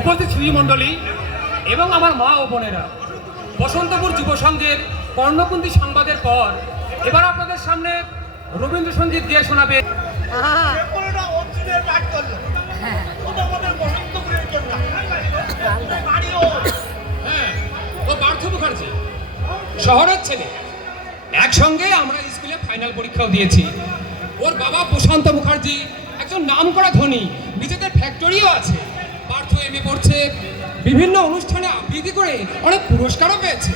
উপস্থিত সুধীমণ্ডলী এবং আমার মা ও বোনেরা, বসন্তপুর যুব সংঘের কর্ণকুন্তী সংবাদের পর এবার আপনাদের সামনে রবীন্দ্রসঙ্গীত দিয়ে শোনাবে। ও পার্থ মুখার্জি শহরের ছেলে, একসঙ্গে আমরা স্কুলে ফাইনাল পরীক্ষাও দিয়েছি। ওর বাবা প্রশান্ত মুখার্জি একজন নামকরা ধনী, নিজেদের ফ্যাক্টরিও আছে। পার্থ এমএ পড়ছে, বিভিন্ন অনুষ্ঠানে আবৃত্তি করে অনেক পুরস্কারও পেয়েছে।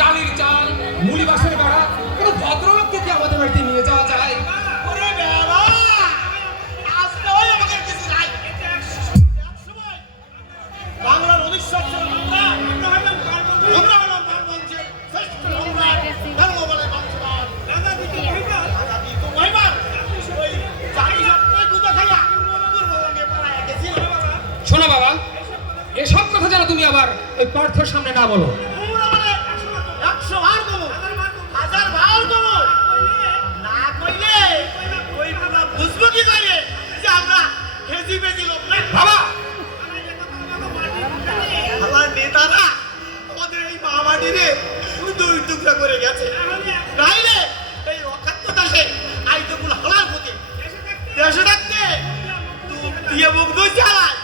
কালির চাল, মুড়ি বাসের বেড়া, কোনো ভদ্রলোককে কি আমাদের বাড়িতে নিয়ে যাওয়া যায়? শোনো বাবা, এসব কথা যেন তুমি আবার ওই পার্থর সামনে না বলো। বাবা, আমার নেতারা আমাদের এই মহামারীরে দুই টুকরা করে গেছে। নাইলে এই অখাদ্যতা সে আইতগুলো হলার প্রতি দেশে থাকতে দুধ দিয়ে মুখ দুই চালায়।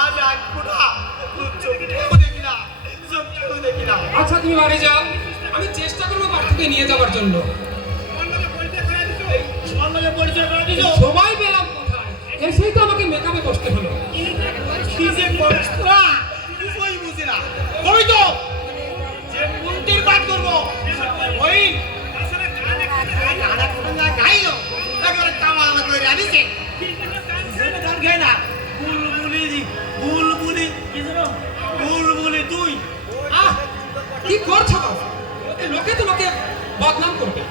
আজ এক ফোঁটা চোখেও দেখি না, চোখেও দেখি না। আচ্ছা তুমি বাড়ি যাও, আমি চেষ্টা করবো পার্থকে নিয়ে যাওয়ার জন্য। পরিচয় করে দিছো? সময় পেলাম কোথায়, এসেই তো আমাকে মেকআপে বসতে হলো। কি যে করিস তোরা, কিছুই বুঝি না। কই তো যে মন্ত্রীর পাঠ করবো ওই গাইলো একেবারে কামাল করে আনিছে। গাই না বুলবুলি কি জানো, বুলবুলি তুই। আহ, কি করছো বাবা? এ লোকে তো লোকে বদনাম করবে।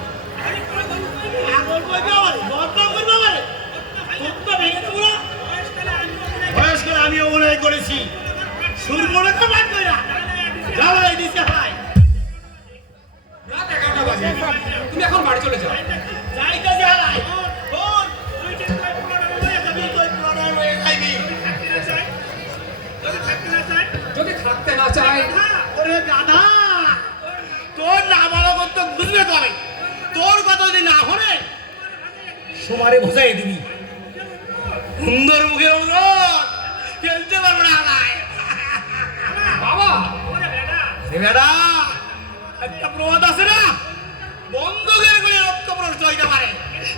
বয়স্কালে আমি অভিনয় করেছি, সুর মনে কামাই কইরা জ্বালাই দিছে ভাই। রাত 11টা বাজে, তুমি এখন বাড়ি চলে যাও। যাইতেছে হারাই কোন তুই যে তুই প্রণয় হয়ে যাইবি। যদি থাকতে না চায়, ওরে গাধা, তোর না ভালো করতে বুঝবে কবে? তোর কথা যদি না হলে সবারে বোঝাই দিবি। সুন্দর মুখে ফেলতে পারবো না হারাই। বাবা বেটা একটা প্রবাদ আছে না, বন্ধুকের গুলি রক্ত প্রশ্ন হইতে পারে,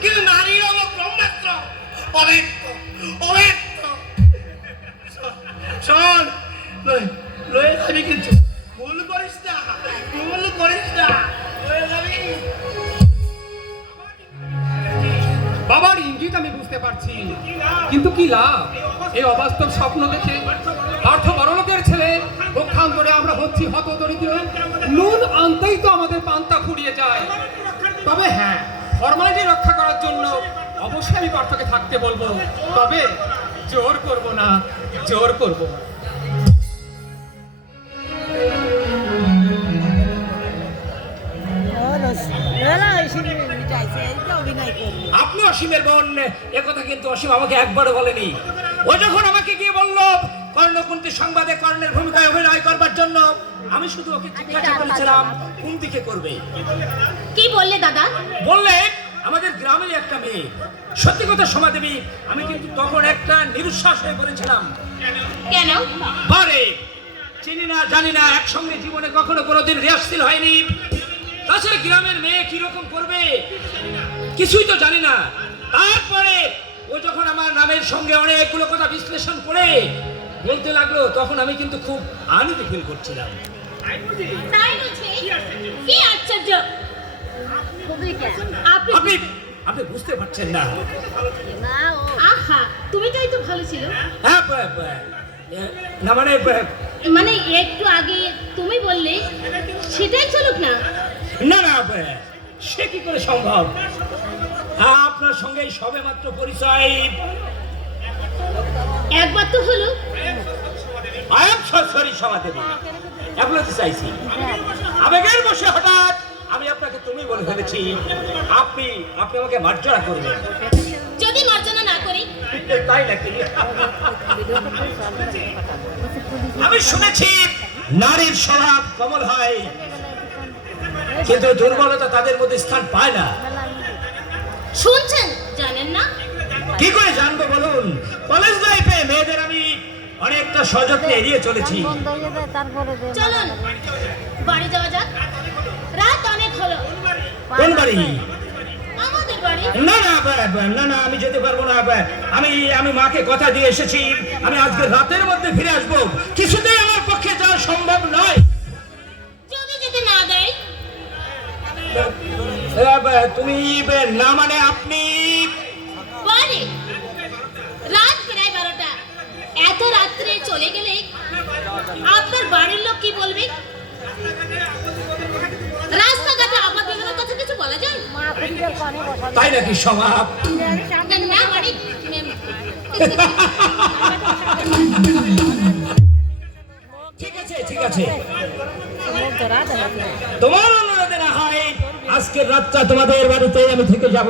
কিন্তু নারীর হলো ব্রহ্মাস্ত্র, অব্যক্ত অব্যক্ত। শোন, লয়ে যাবি কিন্তু ভুল করিস না, ভুল করিস না, লয়ে যাবি। বাবার ইঙ্গিত আমি বুঝতে পারছি, কিন্তু কি লাভ এই অবাস্তব স্বপ্ন দেখে? পার্থ বড়লোকের ছেলে, পক্ষান্তরে আমরা হচ্ছি হত দরিদ্র। নুন আনতেই তো আমাদের পান্তা ফুরিয়ে যায়। তবে হ্যাঁ, ফরমালিটি রক্ষা করার জন্য অবশ্যই আমি পার্থকে থাকতে বলবো, তবে জোর করব না, জোর করব না। আপনি অসীমের বোন, একথা কিন্তু অসীম আমাকে একবারও বলেনি। ও যখন আমাকে গিয়ে বললো কর্ণকুন্তী সংবাদে কর্ণের ভূমিকায় অভিনয় করবার জন্য, আমি শুধু ওকে জিজ্ঞাসা করেছিলাম কোন দিকে করবে। কি বললে দাদা? বললে আমাদের গ্রামের একটা মেয়ে। সত্যি কথা সোমা দেবী, আমি কিন্তু তখন একটা নিরুশ্বাস হয়ে পড়েছিলাম। কেন? বারে চিনি না জানি না, একসঙ্গে জীবনে কখনো কোনোদিন রিহার্সেল হয়নি। তাছাড়া গ্রামের মেয়ে কিরকম করবে কিছুই তো জানি না। তারপরে ও যখন আমার নামের সঙ্গে অনেকগুলো কথা বিশ্লেষণ করে বলতে লাগলো, তখন আমি কিন্তু খুব আনন্দ ফিল করছিলাম। তাই বুঝি? কি আশ্চর্য! আপনি আপনি বুঝতে পারছেন না? আহা, তুমি তো একটু ভালো ছিল। হ্যাঁ, না মানে একটু আগে তুমি বললে সেটাই চলুক না। না না, সে কি করে সম্ভব? আপনার সঙ্গে সবে মাত্র পরিচয়। একবার তো হলো। I am so sorry, সভা দেবী। অ্যাপোলজি চাইছি। আবেগের বসে হঠাৎ আমি আপনাকে তুমি বলে ফেলেছি, আপনি আমাকে মার্জনা করবেন। যদি মার্জনা না করি? তাই নাকি? আমি শুনেছি নারীর স্বভাব কোমল হয়, কিন্তু দুর্বলতা তাদের মধ্যে স্থান পায় না। শুনছেন, জানেন না? কি করে জানবো বলুন? কলেজ লাইফে মেয়েদের আমি অনেকটা সযত্নে এড়িয়ে চলেছি। চলুন বাড়ি যাওয়া যাক, রাত অনেক হলো। কোন বাড়ি? আমাদের বাড়ি। না না না না, আমি যেতে পারবো না। আমি মাকে কথা দিয়ে এসেছি, আমি আজকে রাতের মধ্যে ফিরে আসবো। কিছুতেই আমার পক্ষে যাওয়া সম্ভব নয়। যদি যেতে না দেয়? তুমি না মানে আপনি? বাড়ি রাত প্রায় 12টা, এত রাত্রে চলে গেলে আপনার বাড়ির লোক কি বলবে? রাস্তাঘাটে আপাত বিনোদনের কথা কিছু বলা যায়? তাই নাকি স্বভাব? না মানে ঠিক আছে ঠিক আছে, তোমার অনুরোধে না হয় আজকের রাতটা তোমাদের বাড়িতে আমি থেকে যাব।